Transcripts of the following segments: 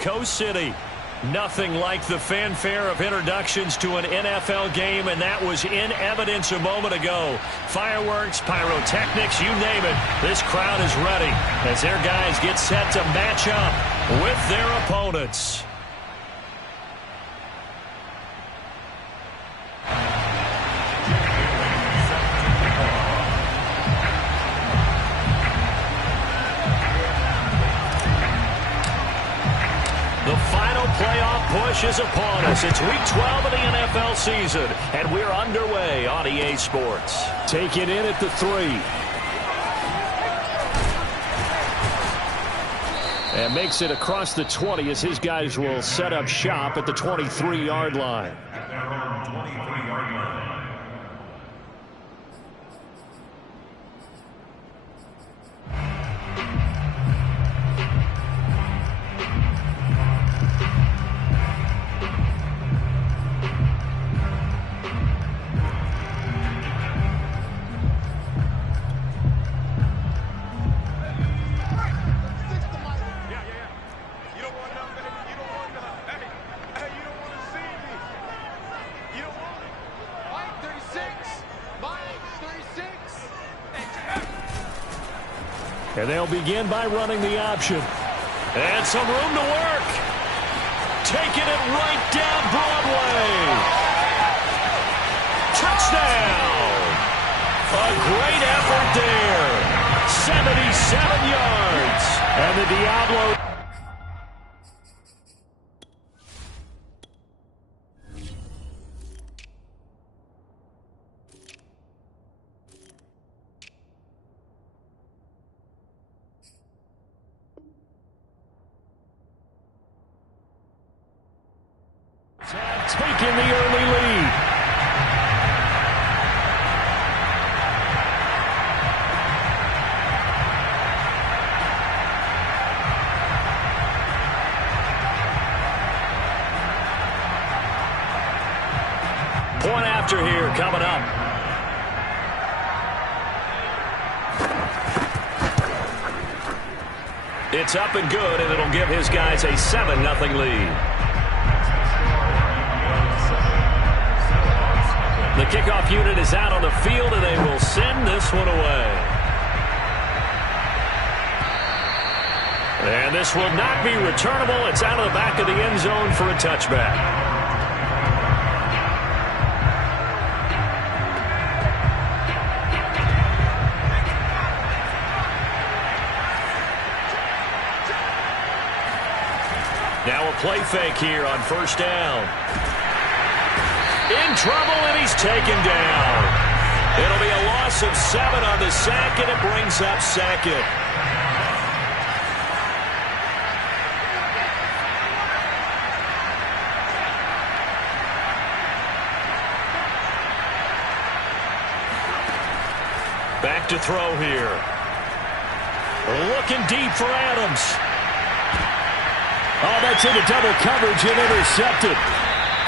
Mexico City. Nothing like the fanfare of introductions to an NFL game, and that was in evidence a moment ago. Fireworks, pyrotechnics, you name it. This crowd is ready as their guys get set to match up with their opponents. The final playoff push is upon us. It's week 12 of the NFL season, and we're underway on EA Sports. Take it in at the 3. And makes it across the 20 as his guys will set up shop at the 23-yard line. And they'll begin by running the option. And some room to work. Taking it right down Broadway. Touchdown. A great effort there. 77 yards. And the Diablo. Taking the early lead. Point after here coming up. It's up and good, and it'll give his guys a 7-0 lead. The kickoff unit is out on the field, and they will send this one away. And this will not be returnable. It's out of the back of the end zone for a touchback. Now a play fake here on first down. In trouble, and he's taken down. It'll be a loss of 7 on the sack, and it brings up second. Back to throw here. Looking deep for Adams. Oh, that's into double coverage and intercepted.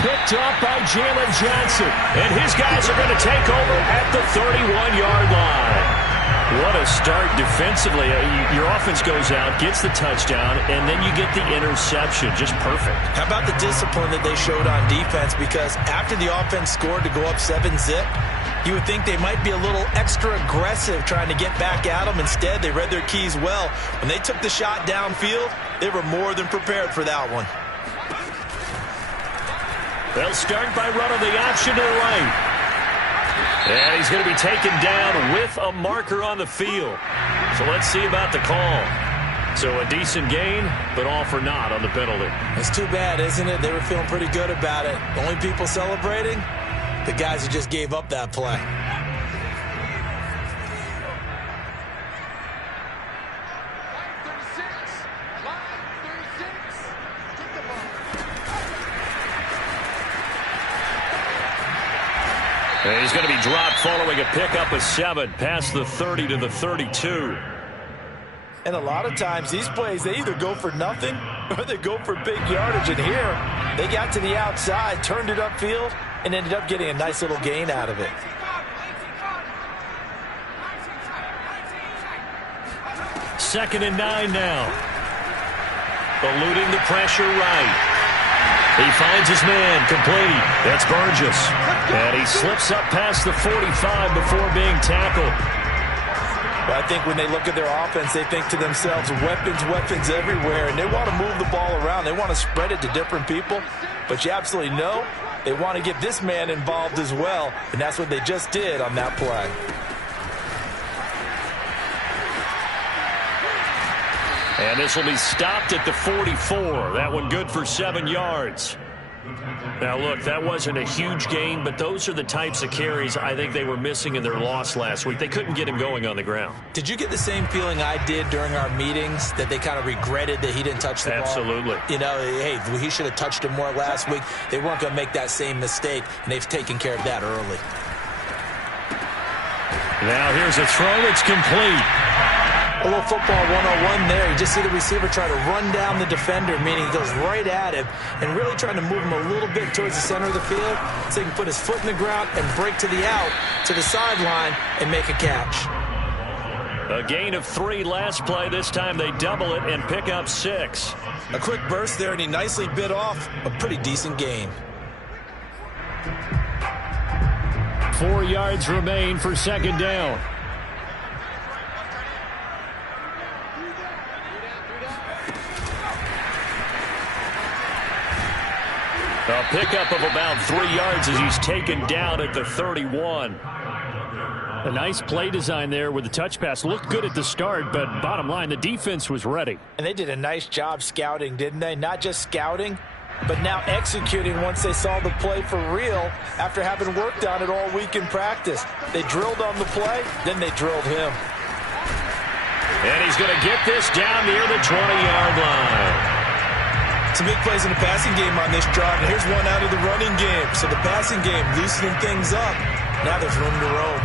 Picked up by Jalen Johnson. And his guys are going to take over at the 31-yard line. What a start defensively. Your offense goes out, gets the touchdown, and then you get the interception. Just perfect. How about the discipline that they showed on defense? Because after the offense scored to go up 7-zip, you would think they might be a little extra aggressive trying to get back at them. Instead, they read their keys well. When they took the shot downfield, they were more than prepared for that one. They'll start by running the option to the right. And he's going to be taken down with a marker on the field. So let's see about the call. So a decent gain, but all for naught on the penalty. It's too bad, isn't it? They were feeling pretty good about it. The only people celebrating, the guys who just gave up that play. And he's going to be dropped following a pickup of 7 past the 30 to the 32. And a lot of times these plays, they either go for nothing or they go for big yardage. And here, they got to the outside, turned it upfield, and ended up getting a nice little gain out of it. Second and 9 now. Eluding the pressure right. He finds his man, complete. That's Burgess. And he slips up past the 45 before being tackled. Well, I think when they look at their offense, they think to themselves, weapons everywhere, and they want to move the ball around. They want to spread it to different people, but you absolutely know they want to get this man involved as well, and that's what they just did on that play. And this will be stopped at the 44. That one good for 7 yards. Now, look, that wasn't a huge gain, but those are the types of carries I think they were missing in their loss last week. They couldn't get him going on the ground. Did you get the same feeling I did during our meetings, that they kind of regretted that he didn't touch the ball? Absolutely. You know, hey, he should have touched it more last week. They weren't going to make that same mistake, and they've taken care of that early. Now here's a throw that's complete. A little football 101 there. You just see the receiver try to run down the defender, meaning he goes right at him and really trying to move him a little bit towards the center of the field so he can put his foot in the ground and break to the out, to the sideline, and make a catch. A gain of 3 last play. This time they double it and pick up 6. A quick burst there, and he nicely bit off a pretty decent gain. 4 yards remain for second down. A pickup of about 3 yards as he's taken down at the 31. A nice play design there with the touch pass. Looked good at the start, but bottom line, the defense was ready. And they did a nice job scouting, didn't they? Not just scouting, but now executing once they saw the play for real after having worked on it all week in practice. They drilled on the play, then they drilled him. And he's going to get this down near the 20-yard line. Some big plays in the passing game on this drive, and here's one out of the running game. So the passing game loosening things up. Now there's room to roam.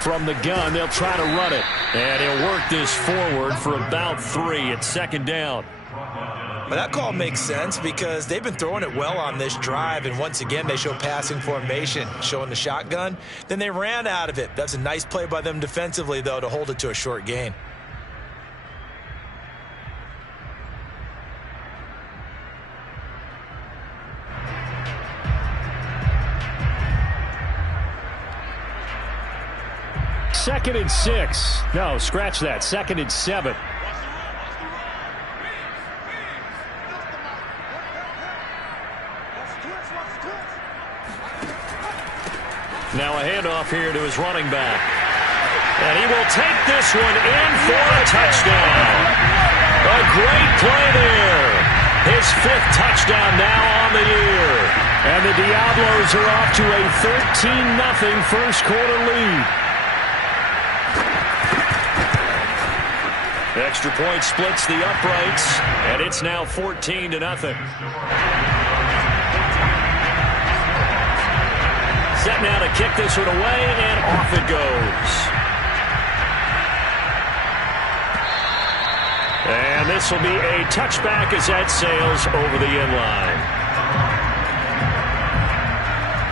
From the gun, they'll try to run it. And he'll work this forward for about 3 at second down. Well, that call makes sense because they've been throwing it well on this drive, and once again they show passing formation, showing the shotgun. Then they ran out of it. That's a nice play by them defensively, though, to hold it to a short gain. Second and 6. No, scratch that. Second and 7. Now a handoff here to his running back. And he will take this one in for a touchdown. A great play there. His 5th touchdown now on the year. And the Diablos are off to a 13-0 first quarter lead. Extra point splits the uprights, and it's now 14-0. Set now to kick this one away, and off it goes. And this will be a touchback as that sails over the end line.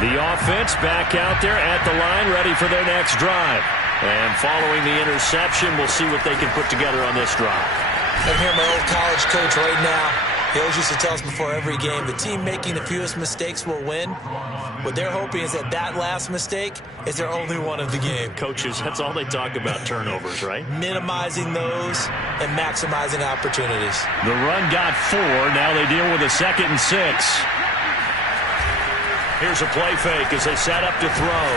The offense back out there at the line, ready for their next drive. And following the interception, we'll see what they can put together on this drive. I can hear my old college coach right now. He always used to tell us before every game, the team making the fewest mistakes will win. What they're hoping is that that last mistake is their only one of the game. Coaches, that's all they talk about, turnovers, right? Minimizing those and maximizing opportunities. The run got 4. Now they deal with a 2nd and 6. Here's a play fake as they set up to throw.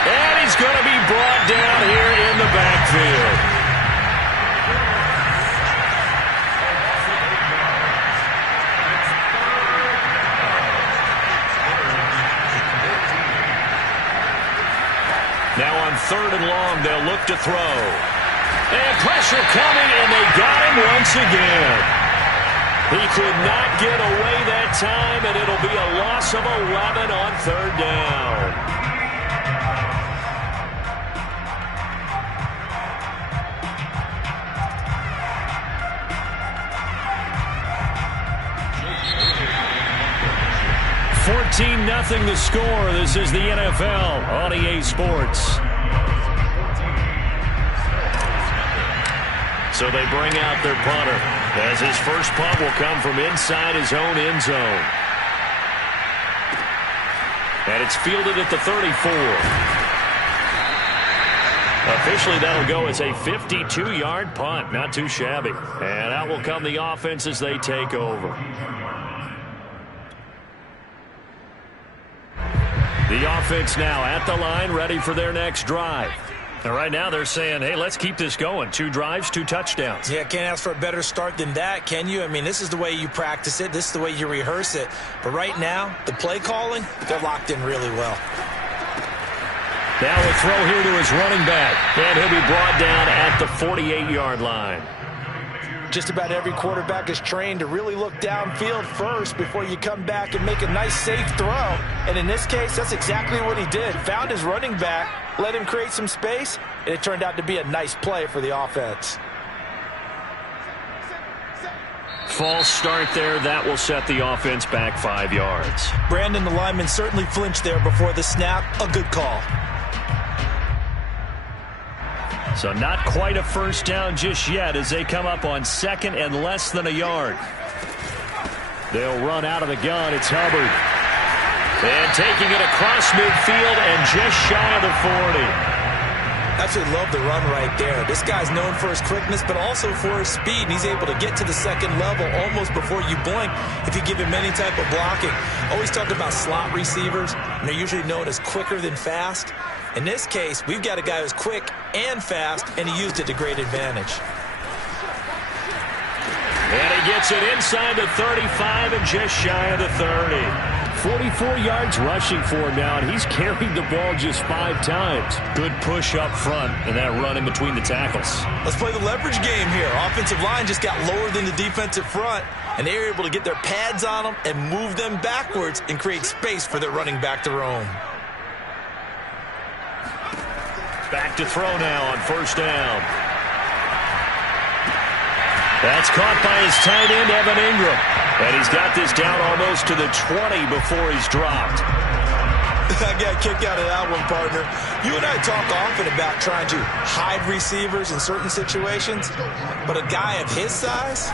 And he's going to be brought down here in the backfield. Now on 3rd and long, they'll look to throw. And pressure coming, and they got him once again. He could not get away that time, and it'll be a loss of 11 on third down. Nothing the score. This is the NFL on EA Sports. So they bring out their punter, as his first punt will come from inside his own end zone. And it's fielded at the 34. Officially, that'll go as a 52-yard punt. Not too shabby. And out will come the offense as they take over. The offense now at the line, ready for their next drive. And right now they're saying, hey, let's keep this going. 2 drives, 2 touchdowns. Yeah, can't ask for a better start than that, can you? I mean, this is the way you practice it. This is the way you rehearse it. But right now, the play calling, they're locked in really well. Now a throw here to his running back. And he'll be brought down at the 48-yard line. Just about every quarterback is trained to really look downfield first before you come back and make a nice, safe throw. And in this case, that's exactly what he did. Found his running back, let him create some space, and it turned out to be a nice play for the offense. False start there. That will set the offense back 5 yards. Brandon, the lineman, certainly flinched there before the snap. A good call. So not quite a first down just yet as they come up on second and less than a yard. They'll run out of the gun. It's Hubbard. And taking it across midfield and just shy of the 40. Absolutely love the run right there. This guy's known for his quickness, but also for his speed. And he's able to get to the second level almost before you blink if you give him any type of blocking. Always talk about slot receivers, and they're usually known as quicker than fast. In this case, we've got a guy who's quick and fast, and he used it to great advantage. And he gets it inside the 35 and just shy of the 30. 44 yards rushing for him now, and he's carried the ball just 5 times. Good push up front and that run in between the tackles. Let's play the leverage game here. Offensive line just got lower than the defensive front, and they were able to get their pads on them and move them backwards and create space for their running back to roam. Back to throw now on first down. That's caught by his tight end, Evan Ingram. And he's got this down almost to the 20 before he's dropped. I got a kick out of that one, partner. You and I talk often about trying to hide receivers in certain situations, but a guy of his size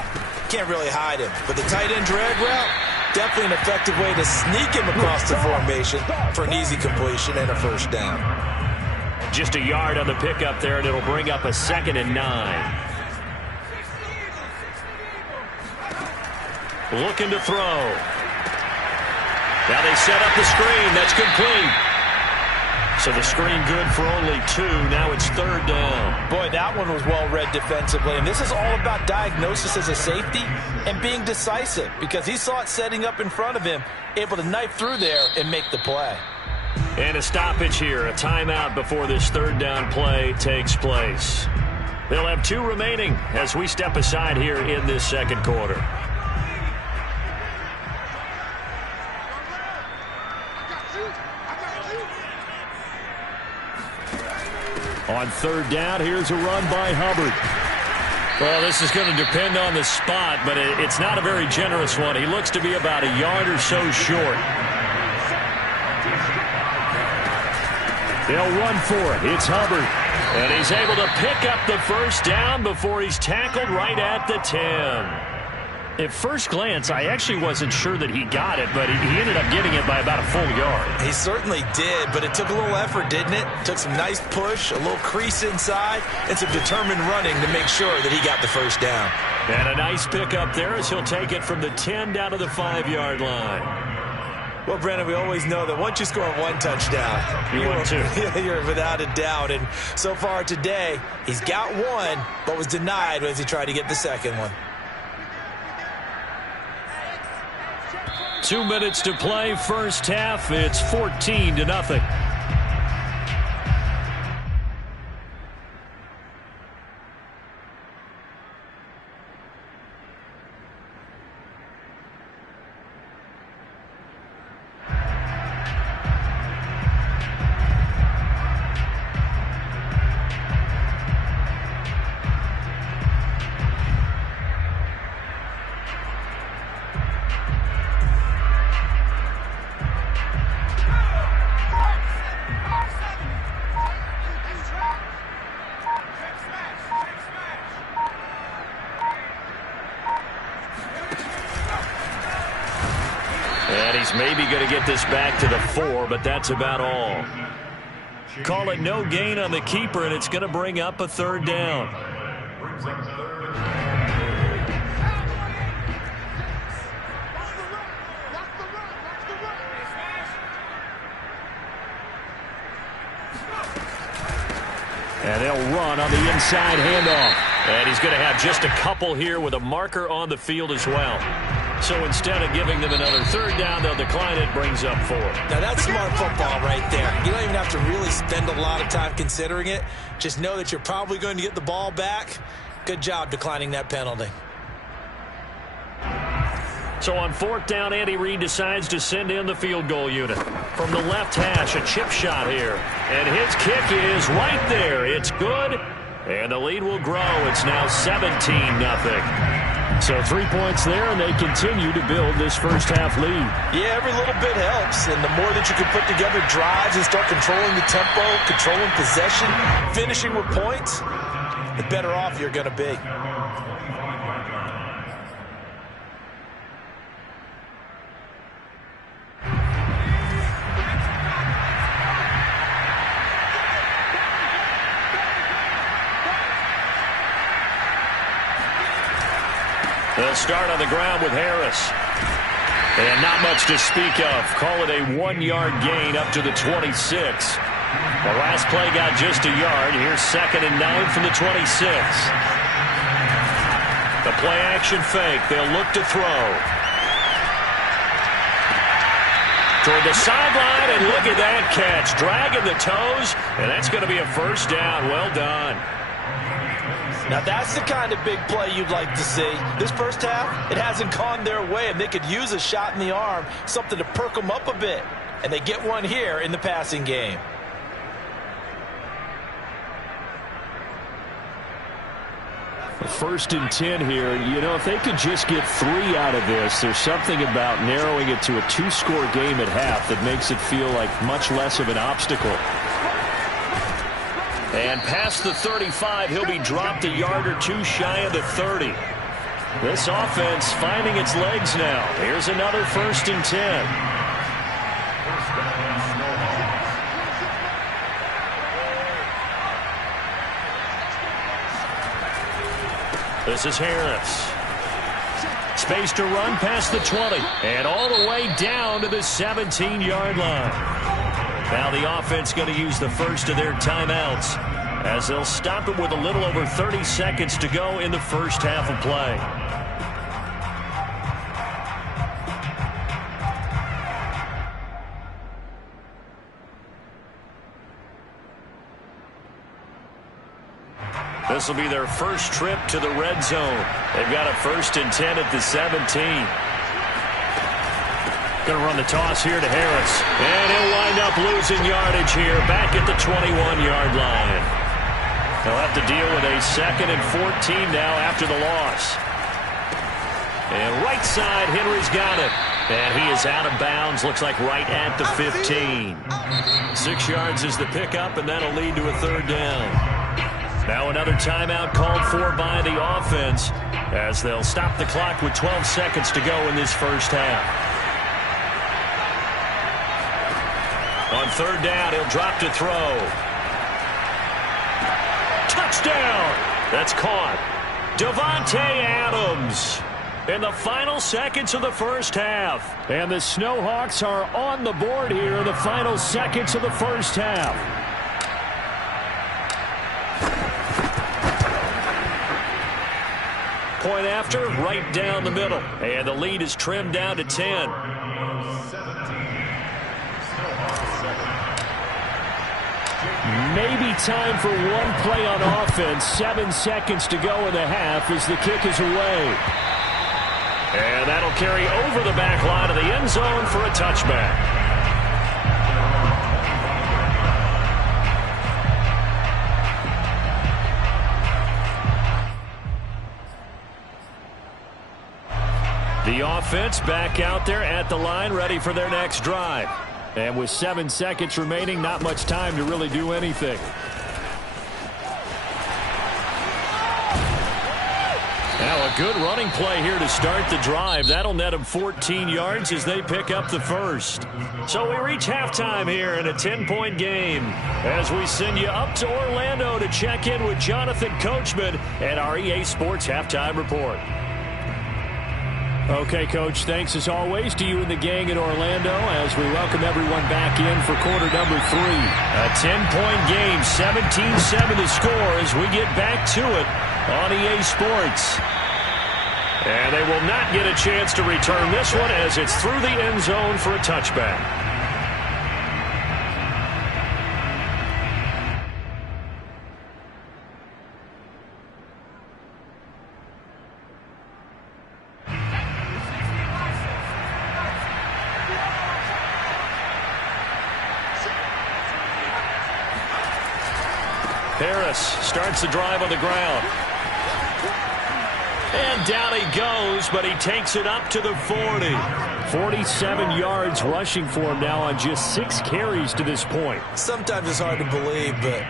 can't really hide him. But the tight end drag route, definitely an effective way to sneak him across the formation for an easy completion and a first down. Just a yard on the pickup there, and it'll bring up a 2nd and 9. Looking to throw. Now they set up the screen. That's complete. So the screen good for only 2. Now it's 3rd down. Boy, that one was well read defensively. And this is all about diagnosis as a safety and being decisive, because he saw it setting up in front of him, able to knife through there and make the play. And a stoppage here, a timeout before this 3rd down play takes place. They'll have 2 remaining as we step aside here in this second quarter. On 3rd down, here's a run by Hubbard. Well, this is going to depend on the spot, but it's not a very generous one. He looks to be about a yard or so short. They'll run for it. It's Hubbard. And he's able to pick up the first down before he's tackled right at the 10. At first glance, I actually wasn't sure that he got it, but he ended up getting it by about a full yard. He certainly did, but it took a little effort, didn't it? Took some nice push, a little crease inside, and some determined running to make sure that he got the first down. And a nice pickup there as he'll take it from the 10 down to the 5-yard line. Well, Brandon, we always know that once you score 1 touchdown, you're without a doubt. And so far today, he's got 1, but was denied as he tried to get the second one. 2 minutes to play, first half. It's 14-0. maybe going to get this back to the 4, but that's about all. Call it no gain on the keeper, and it's going to bring up a 3rd down. And they'll run on the inside handoff. And he's going to have just a couple here with a marker on the field as well. So instead of giving them another 3rd down, they'll decline it, brings up 4. Now that's smart football right there. You don't even have to really spend a lot of time considering it. Just know that you're probably going to get the ball back. Good job declining that penalty. So on 4th down, Andy Reid decides to send in the field goal unit. From the left hash, a chip shot here. And his kick is right there. It's good. And the lead will grow. It's now 17-0. So 3 points there, and they continue to build this first half lead. Yeah, every little bit helps. And the more that you can put together drives and start controlling the tempo, controlling possession, finishing with points, the better off you're going to be. They'll start on the ground with Harris. And not much to speak of. Call it a 1-yard gain up to the 26. The last play got just a yard. Here's 2nd and 9 from the 26. The play action fake. They'll look to throw. Toward the sideline, and look at that catch. Dragging the toes, and that's going to be a 1st down. Well done. Now that's the kind of big play you'd like to see. This first half, it hasn't gone their way, and they could use a shot in the arm, something to perk them up a bit. And they get one here in the passing game. First and 10 here. You know, if they could just get 3 out of this, there's something about narrowing it to a 2-score game at half that makes it feel like much less of an obstacle. And past the 35, he'll be dropped a yard or 2 shy of the 30. This offense finding its legs now. Here's another 1st and 10. This is Harris. Space to run past the 20. And all the way down to the 17-yard line. Now the offense going to use the first of their timeouts as they'll stop it with a little over 30 seconds to go in the first half of play. This will be their first trip to the red zone. They've got a 1st and 10 at the 17. Going to run the toss here to Harris. And he'll wind up losing yardage here back at the 21-yard line. They'll have to deal with a 2nd and 14 now after the loss. And right side, Henry's got it. And he is out of bounds, looks like right at the 15. 6 yards is the pickup, and that'll lead to a 3rd down. Now another timeout called for by the offense as they'll stop the clock with 12 seconds to go in this first half. On 3rd down, he'll drop to throw. Touchdown! That's caught. Davante Adams in the final seconds of the first half. And the Snowhawks are on the board here in the final seconds of the first half. Point after, right down the middle. And the lead is trimmed down to 10. Maybe time for one play on offense. 7 seconds to go in the half as the kick is away. And that'll carry over the back line of the end zone for a touchback. The offense back out there at the line, ready for their next drive. And with 7 seconds remaining, not much time to really do anything. Now a good running play here to start the drive. That'll net them 14 yards as they pick up the first. So we reach halftime here in a 10-point game as we send you up to Orlando to check in with Jonathan Coachman and our EA Sports Halftime Report. Okay, Coach, thanks as always to you and the gang in Orlando as we welcome everyone back in for quarter number 3. A 10-point game, 17-7 the score as we get back to it on EA Sports. And they will not get a chance to return this one as it's through the end zone for a touchback. Harris starts the drive on the ground. And down he goes, but he takes it up to the 40. 47 yards rushing for him now on just 6 carries to this point. Sometimes it's hard to believe, but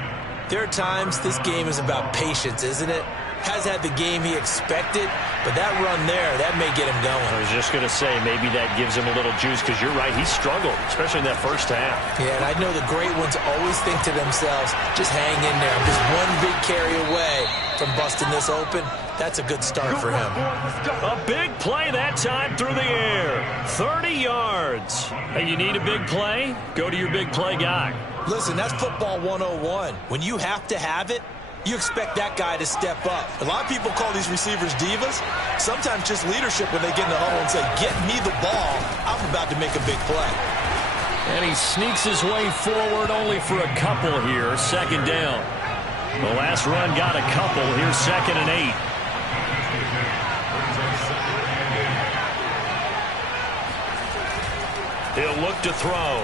there are times this game is about patience, isn't it? Has had the game he expected, but that run there, that may get him going. I was just going to say, maybe that gives him a little juice, because you're right, he struggled, especially in that first half. Yeah, and I know the great ones always think to themselves, just hang in there. I'm just one big carry away from busting this open. That's a good start for him. A big play that time through the air. 30 yards. Hey, you need a big play? Go to your big play guy. Listen, that's football 101. When you have to have it, you expect that guy to step up. A lot of people call these receivers divas. Sometimes just leadership when they get in the huddle and say, get me the ball. I'm about to make a big play. And he sneaks his way forward only for a couple here. Second down. The last run got a couple. Here's 2nd and 8. He'll look to throw.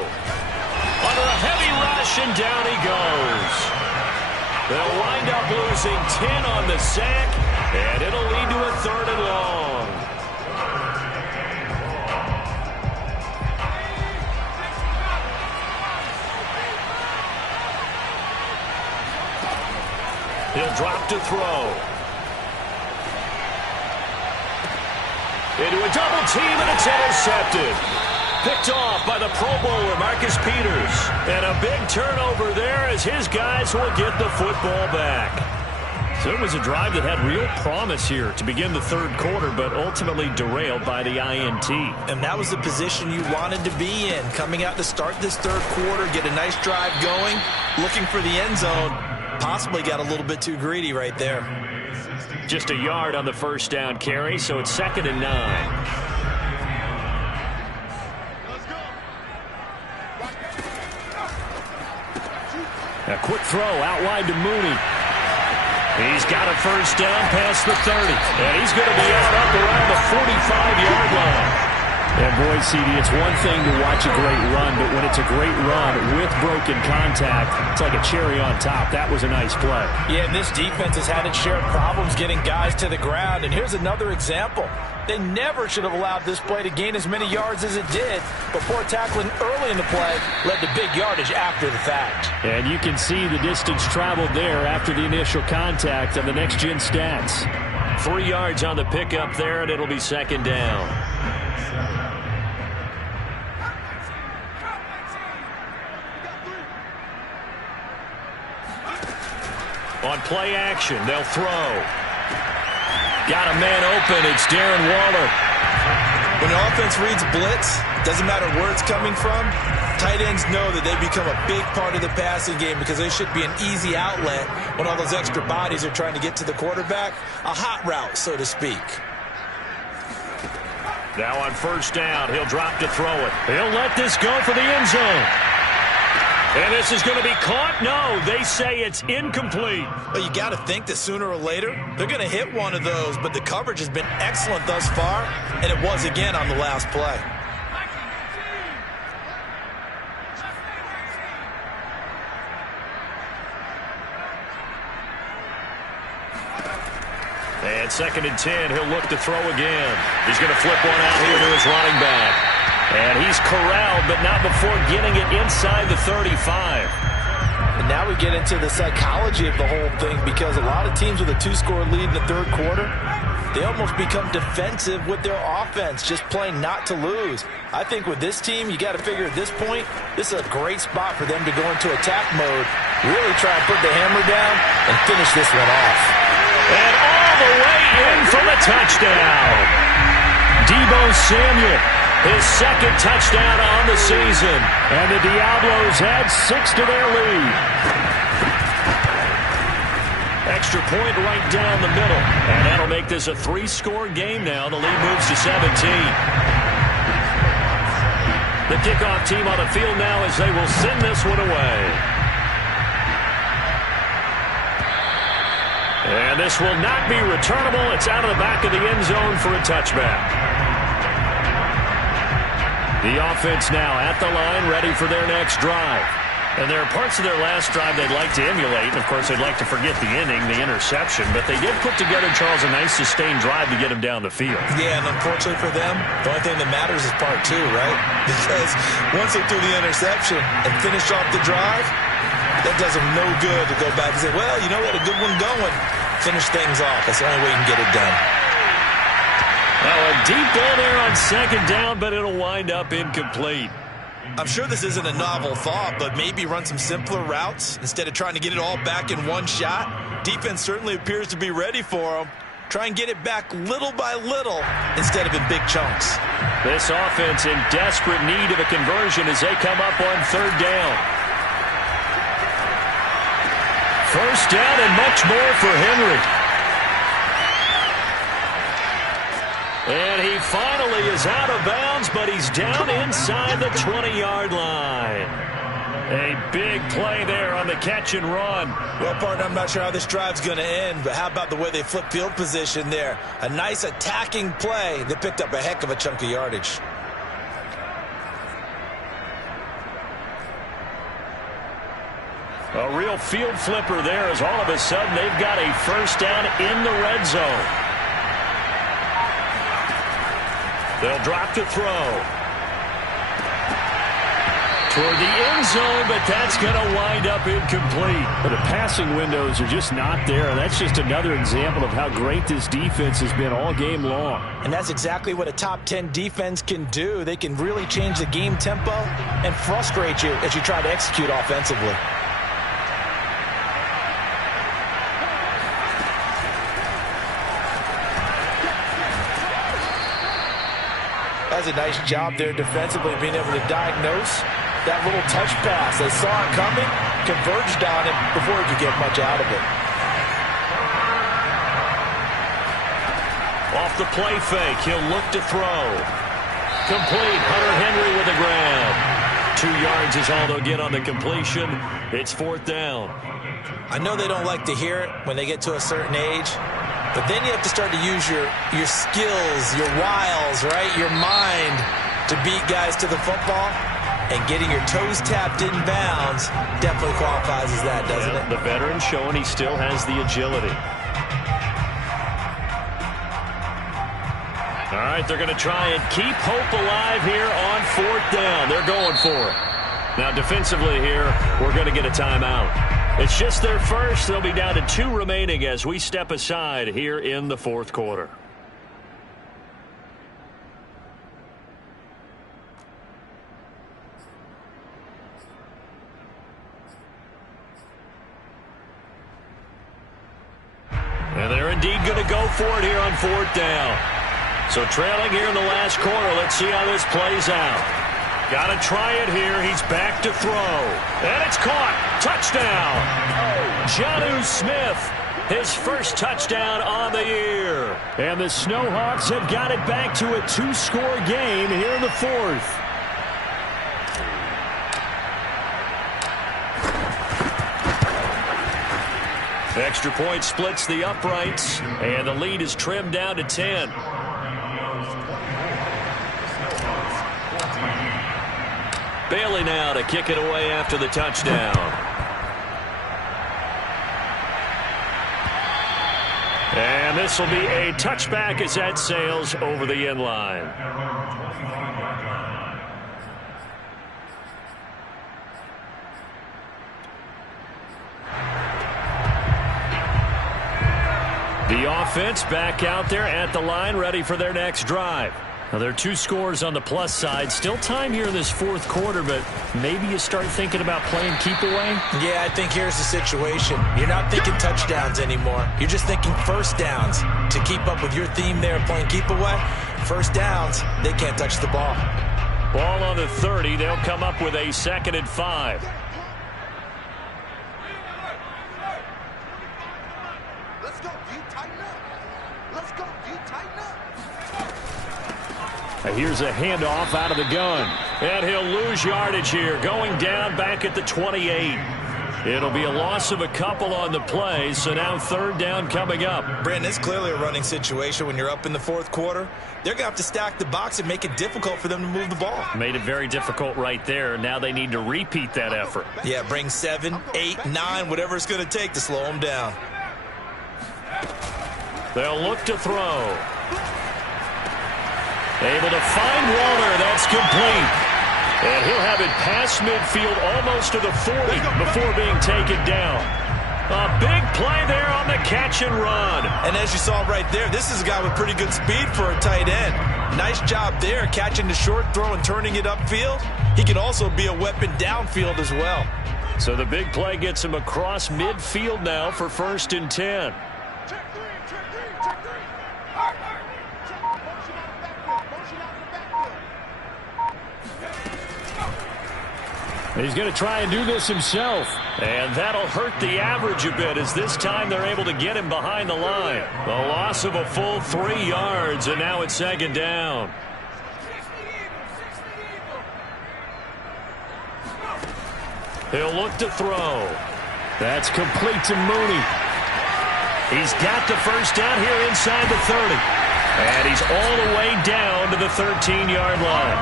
Under a heavy rush, and down he goes. They'll wind up losing 10 on the sack, and it'll lead to a 3rd and long. He'll drop to throw. Into a double team, and it's intercepted. Picked off by the Pro Bowler, Marcus Peters. And a big turnover there as his guys will get the football back. So it was a drive that had real promise here to begin the 3rd quarter, but ultimately derailed by the INT. And that was the position you wanted to be in. Coming out to start this 3rd quarter, get a nice drive going, looking for the end zone. Possibly got a little bit too greedy right there. Just a yard on the first down carry, so it's 2nd and 9. A quick throw out wide to Mooney. He's got a first down past the 30. And he's going to be out up around the 45-yard line. And boy, CD, it's one thing to watch a great run, but when it's a great run with broken contact, it's like a cherry on top. That was a nice play. Yeah, and this defense has had its share of problems getting guys to the ground. And here's another example. They never should have allowed this play to gain as many yards as it did. But poor tackling early in the play led to big yardage after the fact. And you can see the distance traveled there after the initial contact on the next-gen stats. 3 yards on the pickup there, and it'll be 2nd down. On play action, they'll throw. Got a man open. It's Darren Waller. When the offense reads blitz, doesn't matter where it's coming from, tight ends know that they become a big part of the passing game because they should be an easy outlet when all those extra bodies are trying to get to the quarterback. A hot route, so to speak. Now on first down, he'll drop to throw it. He'll let this go for the end zone. And this is going to be caught? No, they say it's incomplete. Well, you got to think that sooner or later, they're going to hit one of those, but the coverage has been excellent thus far, and it was again on the last play. And 2nd and 10, he'll look to throw again. He's going to flip one out here to his running back. And he's corralled, but not before getting it inside the 35. And now we get into the psychology of the whole thing because a lot of teams with a 2-score lead in the 3rd quarter, they almost become defensive with their offense, just playing not to lose. I think with this team, you got to figure at this point, this is a great spot for them to go into attack mode, really try and put the hammer down and finish this one off. And all the way in for the touchdown. Deebo Samuel, his second touchdown on the season. And the Diablos add 6 to their lead. Extra point right down the middle. And that'll make this a 3-score game now. The lead moves to 17. The kickoff team on the field now as they will send this one away. And this will not be returnable. It's out of the back of the end zone for a touchback. The offense now at the line, ready for their next drive. And there are parts of their last drive they'd like to emulate. And, of course, they'd like to forget the inning, the interception. But they did put together, Charles, a nice sustained drive to get him down the field. Yeah, and unfortunately for them, the only thing that matters is part 2, right? Because once they threw the interception and finished off the drive, that does them no good to go back and say, well, you know, we had a good one going. Finish things off. That's the only way you can get it done. Well, a deep ball there on second down, but it'll wind up incomplete. I'm sure this isn't a novel thought, but maybe run some simpler routes instead of trying to get it all back in one shot. Defense certainly appears to be ready for them. Try and get it back little by little instead of in big chunks. This offense in desperate need of a conversion as they come up on third down. First down and much more for Henry. And he finally is out of bounds, but he's down inside the 20-yard line. A big play there on the catch and run. Well, partner, I'm not sure how this drive's going to end, but how about the way they flip field position there? A nice attacking play that picked up a heck of a chunk of yardage. A real field flipper there as all of a sudden they've got a first down in the red zone. They'll drop to throw. Toward the end zone, but that's going to wind up incomplete. But the passing windows are just not there. And that's just another example of how great this defense has been all game long. And that's exactly what a top 10 defense can do. They can really change the game tempo and frustrate you as you try to execute offensively. That's a nice job there defensively, being able to diagnose that little touch pass. They saw it coming, converged on it before he could get much out of it. Off the play fake, he'll look to throw. Complete, Hunter Henry with a grab. 2 yards is all they'll get on the completion. It's fourth down. I know they don't like to hear it when they get to a certain age, but then you have to start to use your skills, your wiles, right? Your mind to beat guys to the football. And getting your toes tapped in bounds definitely qualifies as that, doesn't it? The veteran showing he still has the agility. All right, they're going to try and keep hope alive here on fourth down. They're going for it. Now, defensively here, we're going to get a timeout. It's just their first. They'll be down to 2 remaining as we step aside here in the fourth quarter. And they're indeed going to go for it here on fourth down. So trailing here in the last quarter. Let's see how this plays out. Got to try it here. He's back to throw. And it's caught. Touchdown. Jonnu Smith, his first touchdown on the year. And the Snowhawks have got it back to a 2-score game here in the fourth. Extra point splits the uprights, and the lead is trimmed down to 10. Bailey now to kick it away after the touchdown. And this will be a touchback as that sails over the end line. The offense back out there at the line, ready for their next drive. Now, there are 2 scores on the plus side. Still time here in this fourth quarter, but maybe you start thinking about playing keep away? Yeah, I think here's the situation. You're not thinking touchdowns anymore. You're just thinking first downs. To keep up with your theme there of playing keep away, first downs, they can't touch the ball. Ball on the 30. They'll come up with a 2nd and 5. Let's go, D. Tighten up. Let's go, D. Tighten up. Here's a handoff out of the gun. And he'll lose yardage here. Going down back at the 28. It'll be a loss of a couple on the play, so now 3rd down coming up. Brandon, it's clearly a running situation when you're up in the fourth quarter. They're going to have to stack the box and make it difficult for them to move the ball. Made it very difficult right there. Now they need to repeat that effort. Yeah, bring 7, 8, 9, whatever it's going to take to slow them down. They'll look to throw. Able to find Waller. That's complete. And he'll have it past midfield almost to the 40 before being taken down. A big play there on the catch and run. And as you saw right there, this is a guy with pretty good speed for a tight end. Nice job there catching the short throw and turning it upfield. He can also be a weapon downfield as well. So the big play gets him across midfield now for 1st and 10. He's going to try and do this himself. And that'll hurt the average a bit as this time they're able to get him behind the line. A loss of a full 3 yards, and now it's 2nd down. He'll look to throw. That's complete to Mooney. He's got the 1st down here inside the 30. And he's all the way down to the 13-yard line.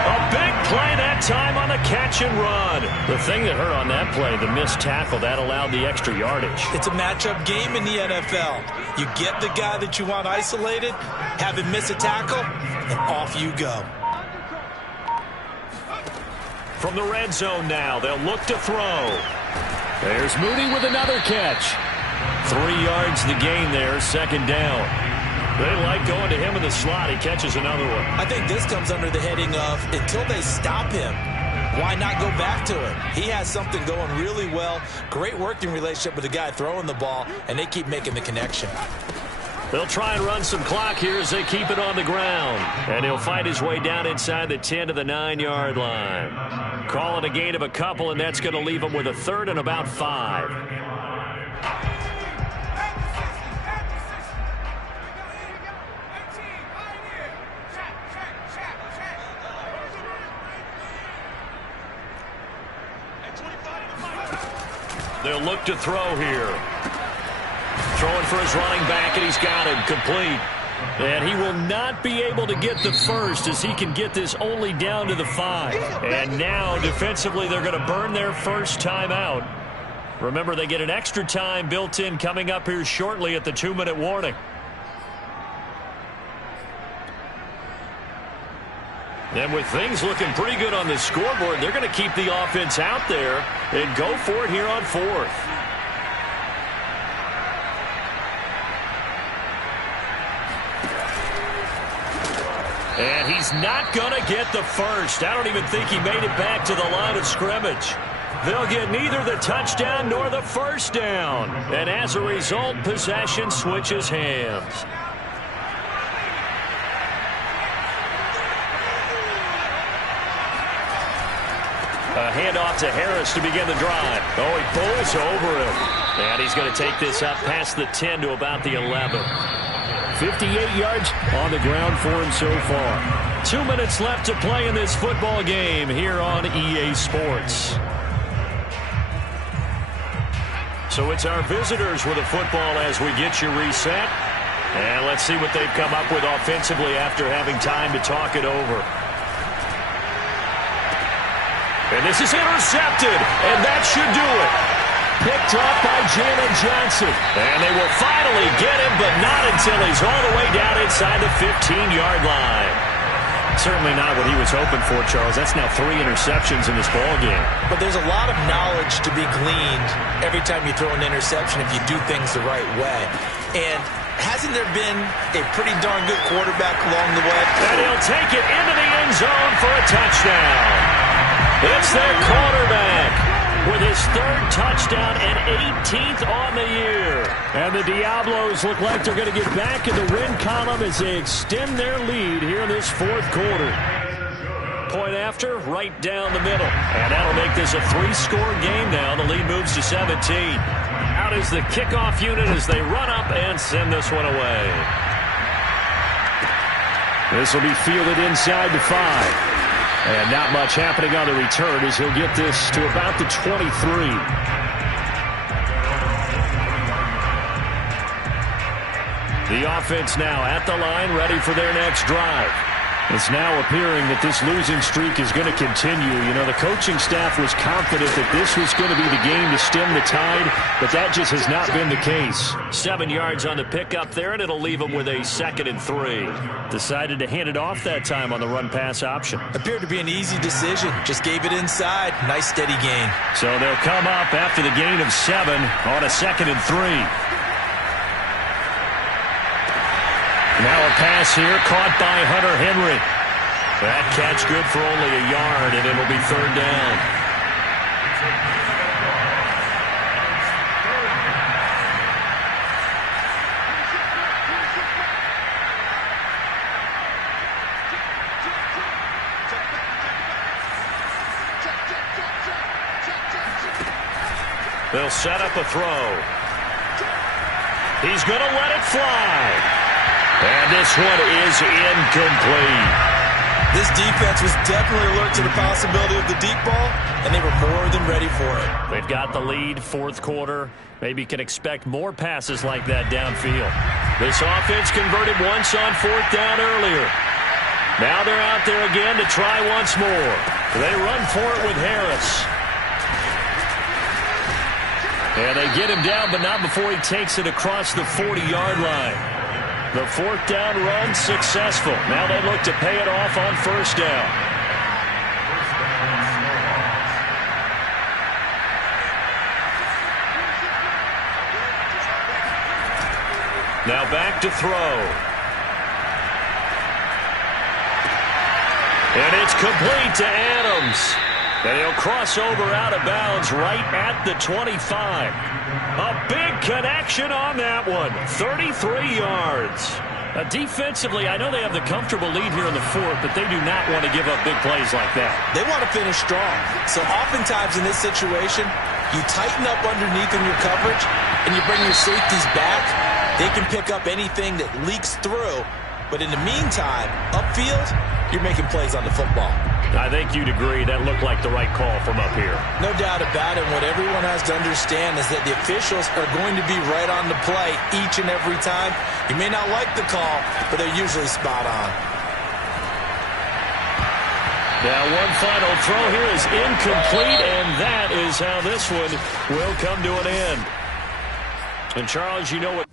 A big play that time on the catch and run. The thing that hurt on that play, the missed tackle, that allowed the extra yardage. It's a matchup game in the NFL. You get the guy that you want isolated, have him miss a tackle, and off you go. From the red zone now, they'll look to throw. There's Mooney with another catch. 3 yards the gain there, 2nd down. They like going to him in the slot. He catches another one. I think this comes under the heading of until they stop him, why not go back to it? He has something going really well. Great working relationship with the guy throwing the ball, and they keep making the connection. They'll try and run some clock here as they keep it on the ground. And he'll fight his way down inside the 10 to the 9-yard line. Call it a gain of a couple, and that's going to leave him with a 3rd and about 5. They'll look to throw here. Throwing for his running back, and he's got it complete. And he will not be able to get the 1st as he can get this only down to the 5. And now, defensively, they're going to burn their 1st time out. Remember, they get an extra time built in coming up here shortly at the 2-minute warning. And with things looking pretty good on the scoreboard, they're going to keep the offense out there and go for it here on 4th. And he's not going to get the 1st. I don't even think he made it back to the line of scrimmage. They'll get neither the touchdown nor the 1st down. And as a result, possession switches hands. A handoff to Harris to begin the drive. Oh, he pulls over him. And he's going to take this up past the 10 to about the 11. 58 yards on the ground for him so far. 2 minutes left to play in this football game here on EA Sports. So it's our visitors with the football as we get you reset. And let's see what they've come up with offensively after having time to talk it over. And this is intercepted, and that should do it. Picked up by Jalen Johnson. And they will finally get him, but not until he's all the way down inside the 15-yard line. Certainly not what he was hoping for, Charles. That's now 3 interceptions in this ball game. But there's a lot of knowledge to be gleaned every time you throw an interception if you do things the right way. And hasn't there been a pretty darn good quarterback along the way? And he'll take it into the end zone for a touchdown. It's their quarterback with his 3rd touchdown and 18th on the year. And the Diablos look like they're going to get back in the win column as they extend their lead here in this 4th quarter. Point after, right down the middle. And that'll make this a 3-score game now. The lead moves to 17. Out is the kickoff unit as they run up and send this one away. This will be fielded inside the 5. And not much happening on the return as he'll get this to about the 23. The offense now at the line, ready for their next drive. It's now appearing that this losing streak is going to continue. You know, the coaching staff was confident that this was going to be the game to stem the tide, but that just has not been the case. 7 yards on the pickup there, and it'll leave them with a 2nd and 3. Decided to hand it off that time on the run-pass option. Appeared to be an easy decision. Just gave it inside. Nice steady gain. So they'll come up after the gain of 7 on a 2nd and 3. Now a pass here caught by Hunter Henry. That catch good for only a yard, and it'll be 3rd down. They'll set up a throw. He's going to let it fly. And this one is incomplete. This defense was definitely alert to the possibility of the deep ball, and they were more than ready for it. They've got the lead, 4th quarter. Maybe can expect more passes like that downfield. This offense converted once on 4th down earlier. Now they're out there again to try once more. They run for it with Harris. And they get him down, but not before he takes it across the 40-yard line. The 4th down run successful. Now they look to pay it off on 1st down. Now back to throw. And it's complete to Adams. And he'll cross over out of bounds right at the 25. A big connection on that one. 33 yards. Defensively, I know they have the comfortable lead here in the 4th, but they do not want to give up big plays like that. They want to finish strong. So oftentimes in this situation, you tighten up underneath in your coverage, and you bring your safeties back. They can pick up anything that leaks through. But in the meantime, upfield, you're making plays on the football. I think you'd agree that looked like the right call from up here. No doubt about it. What everyone has to understand is that the officials are going to be right on the play each and every time. You may not like the call, but they're usually spot on. Now one final throw here is incomplete, and that is how this one will come to an end. And Charles, you know what